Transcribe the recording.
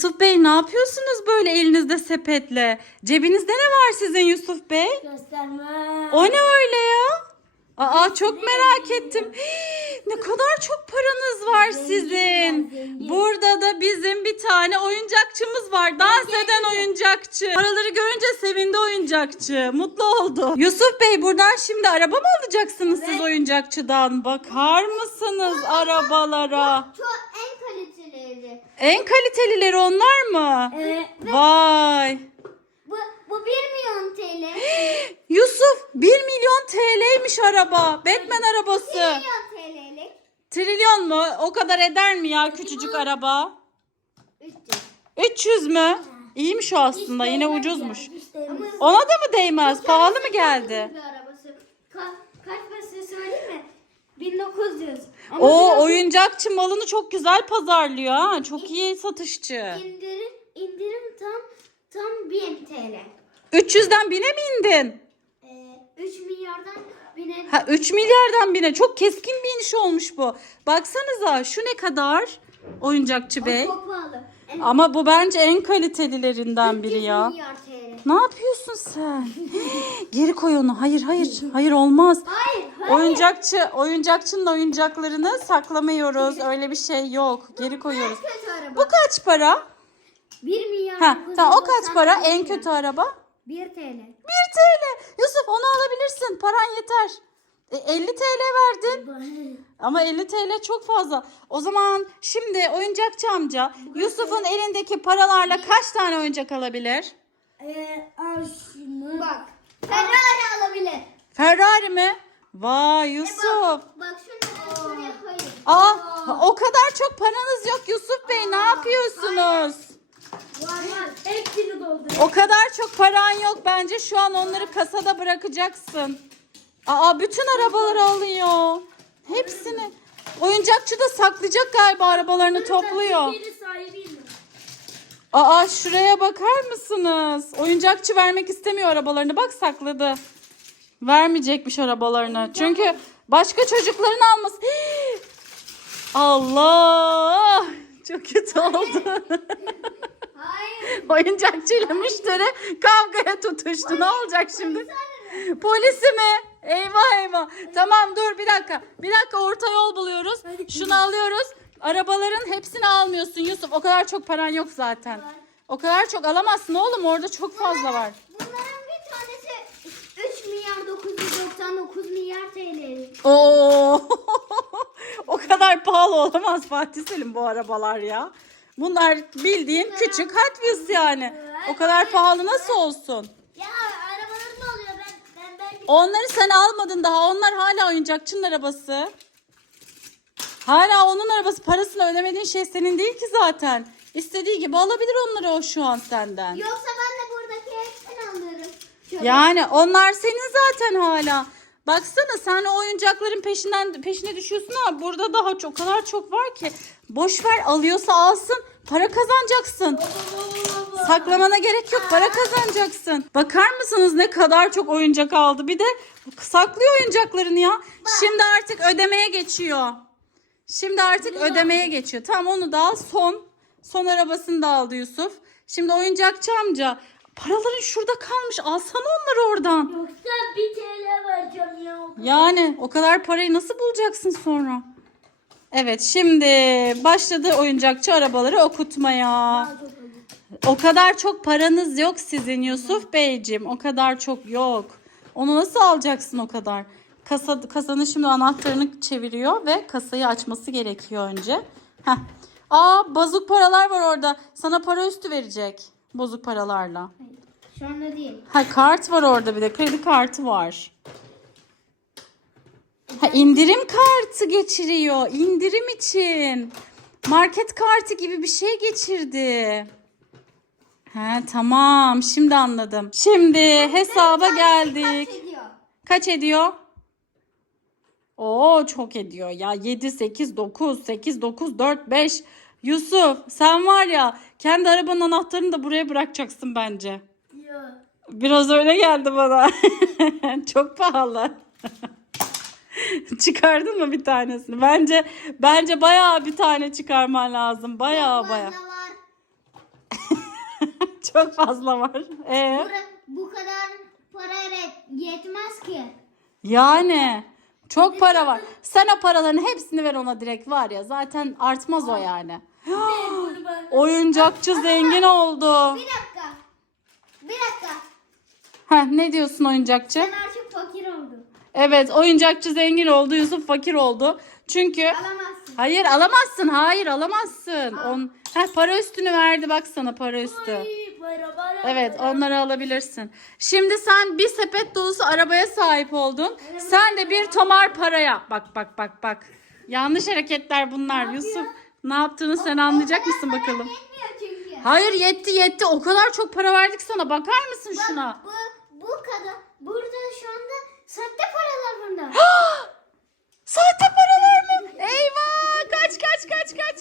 Yusuf Bey ne yapıyorsunuz böyle elinizde sepetle? Cebinizde ne var sizin Yusuf Bey? Gösterme. O ne öyle ya? Aa çok merak ettim. Hii, ne kadar çok paranız var sizin. Burada da bizim bir tane oyuncakçımız var. Dans eden oyuncakçı. Paraları görünce sevindi oyuncakçı. Mutlu oldu. Yusuf Bey buradan şimdi araba mı alacaksınız siz oyuncakçıdan? Bakar mısınız arabalara? Çok kaliteli. En kalitelileri onlar mı? Ee, Vay. bu, bu 1 milyon TL. Yusuf 1 milyon TL'ymiş araba. Batman arabası. 1 milyon TL'lik. Trilyon mu? O kadar eder mi ya küçücük araba? 300. 300 mü? İyiymiş o aslında. Yine değmez ucuzmuş. ya, hiç değmez. Ona da mı değmez? Pahalı mı geldi? Bir arabası. Ka- kaç parası söyleyeyim mi? 1900. Ama O oyuncakçı malını çok güzel pazarlıyor ha. Çok iyi satışçı. indirim, indirim tam tam 1000 TL. 300'den bine mi indin? Ee, 3 milyardan 1000'e Ha 3 milyardan bine. Çok keskin bir iniş olmuş bu. Baksanıza şu ne kadar oyuncakçı bey. çok pahalı. En Ama bu bence en kalitelilerinden biri 300 ya. milyar TL. Ne yapıyorsun sen? Geri koy onu. Hayır hayır. Hayır olmaz. Hayır, hayır. Oyuncakçı, oyuncakçının oyuncaklarını saklamıyoruz. Öyle bir şey yok. Geri koyuyoruz. Bu kaç para? 1 milyar. Ha, tamam o kaç 999 para? En kötü araba? 1 TL. 1 TL. Yusuf onu alabilirsin. Paran yeter. E, 50 TL verdin. Ama 50 TL çok fazla. O zaman şimdi oyuncakçı amca Yusuf'un elindeki paralarla kaç tane oyuncak alabilir? Ee, al şunu. Bak. Ferrari alabilir. Ferrari mi? Vay Yusuf. Bak, bak şunu şuraya koyayım. Aa, o kadar çok paranız yok Yusuf Bey. Ne yapıyorsunuz? Var var. Hepsini doldur. O kadar çok paran yok. Bence şu an onları kasada bırakacaksın. Aa, bütün arabaları alıyor. Hepsini. Oyuncakçı da saklayacak galiba arabalarını topluyor. Aa, şuraya bakar mısınız? Oyuncakçı vermek istemiyor arabalarını. Bak sakladı. Vermeyecekmiş arabalarını. Çünkü başka çocukların alması. Hii! Allah! Çok kötü oldu. Hayır. Oyuncakçıyla müşteri kavgaya tutuştu. Ne olacak şimdi? Polisi mi? Eyvah eyvah. Tamam dur bir dakika. Bir dakika orta yol buluyoruz. Şunu alıyoruz. Arabaların hepsini almıyorsun Yusuf. O kadar çok paran yok zaten. O kadar çok alamazsın oğlum. Orada çok fazla var. Bunların bir tanesi 3 milyar 999 milyar TL. Oo. o kadar pahalı olamaz Fatih Selim bu arabalar ya. Bunlar bildiğin küçük Hot Wheels yani. O kadar pahalı nasıl olsun? Ya arabaları mı alıyor ben ben belki Onları sen almadın daha. Onlar hala oyuncakçının arabası. Hala onun arabası. Parasını ödemediğin şey senin değil ki zaten. İstediği gibi alabilir onları o şu an senden. Yoksa ben de buradaki hepsini alırım. Şöyle. Yani onlar senin zaten hala. Baksana sen o oyuncakların peşinden peşine düşüyorsun ama burada daha çok o kadar çok var ki. Boş ver alıyorsa alsın. Para kazanacaksın. Saklamana gerek yok. Para kazanacaksın. Bakar mısınız ne kadar çok oyuncak aldı. Bir de saklıyor oyuncaklarını ya. Şimdi artık ödemeye geçiyor. Şimdi artık ödemeye geçiyor. Tamam onu da al. Son. Son arabasını da aldı Yusuf. Şimdi oyuncakçı amca. Paraların şurada kalmış. Alsana onları oradan. Yoksa 1 TL vereceğim ya. Yani o kadar parayı nasıl bulacaksın sonra? Evet şimdi başladı oyuncakçı arabaları okutmaya. O kadar çok paranız yok sizin Yusuf Beyciğim. O kadar çok yok. Onu nasıl alacaksın o kadar? Kasa, kasanın şimdi anahtarını çeviriyor ve kasayı açması gerekiyor önce. Heh. Aa bozuk paralar var orada. Sana para üstü verecek. Bozuk paralarla. Şu anda değil. Ha kart var orada bir de. Kredi kartı var. Ha indirim kartı geçiriyor. İndirim için. Market kartı gibi bir şey geçirdi. Ha tamam şimdi anladım. Şimdi hesaba geldik. Kaç ediyor? Oo çok ediyor ya. 7, 8, 9, 8, 9, 4, 5. Yusuf sen var ya kendi arabanın anahtarını da buraya bırakacaksın bence. Yok. Biraz öyle geldi bana. Çok pahalı. Çıkardın mı bir tanesini? Bence bence bayağı bir tane çıkarman lazım. Bayağı bayağı. Fazla var. Çok fazla var. Ee? Bura- bu kadar para yetmez ki. Yani çok para var. Sen o paraların hepsini ver ona direkt var ya. Zaten artmaz o yani. Oyuncakçı zengin oldu. Bir dakika. Bir dakika. Heh, ne diyorsun oyuncakçı? Ben artık fakir oldum. Evet oyuncakçı zengin oldu. Yusuf fakir oldu. Çünkü Alamazsın. hayır alamazsın. Hayır alamazsın. On, heh, para üstünü verdi bak sana para üstü. Ay, para, para, Evet onları alabilirsin. Şimdi sen bir sepet dolusu arabaya sahip oldun. Sen de bir tomar paraya. Bak bak bak bak. Yanlış hareketler bunlar Yusuf. Ne yaptığını sen anlayacak mısın bakalım? Hayır yetti yetti. O kadar çok para verdik sana. Bakar mısın şuna? Bu, bu kadar. Burada şu anda sahte paralar bunda. Sahte paralar mı? Eyvah! Kaç kaç kaç kaç.